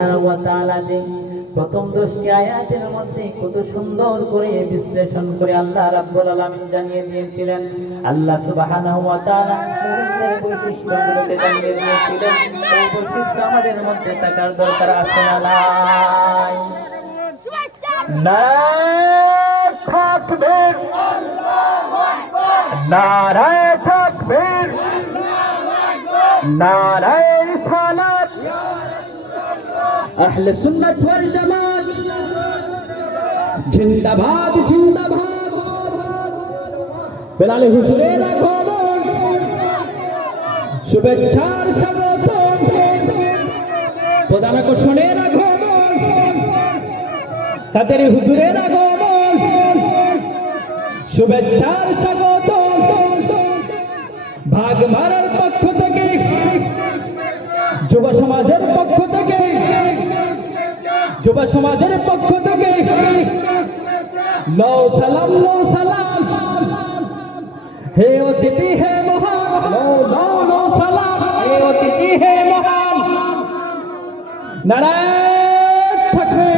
ওয়া তাআলা যে প্রথম 10টি আয়াতের মধ্যে কত সুন্দর করে বিশ্লেষণ করে আল্লাহ রাব্বুল আলামিন জানিয়ে দিয়েছিলেন। আল্লাহ সুবহানাহু ওয়া তাআলা মুমিনদের বৈশিষ্ট্যগুলোকে জানিয়ে দিয়েছিলেন। এই বৈশিষ্ট্য আমাদের মধ্যে থাকার দরকার আছে না নাই? নারায়ে তাকবীর, আল্লাহু আকবার, নারায়ে তাকবীর, আল্লাহু আকবার, নারায়ে রিসালাত, আহলে সুন্নাত ওয়াল জামাত জিন্দাবাদ জিন্দাবাদ। বেলাল হুজুরের আগমন শুভেচ্ছার স্বাগতম, প্রধান আকর্ষণের আগমন তাদের হুজুরের আগমন শুভেচ্ছার স্বাগতম। ভাগ মারার পক্ষ থেকে, যুব সমাজের পক্ষ থেকে, যুব সমাজের পক্ষ থেকে লো সালাম, লো সালাম। হে অতিথি হে মহান, লো লো লো সালাম। হে অতিথি হে মহান, নারায়ে তাকবীর।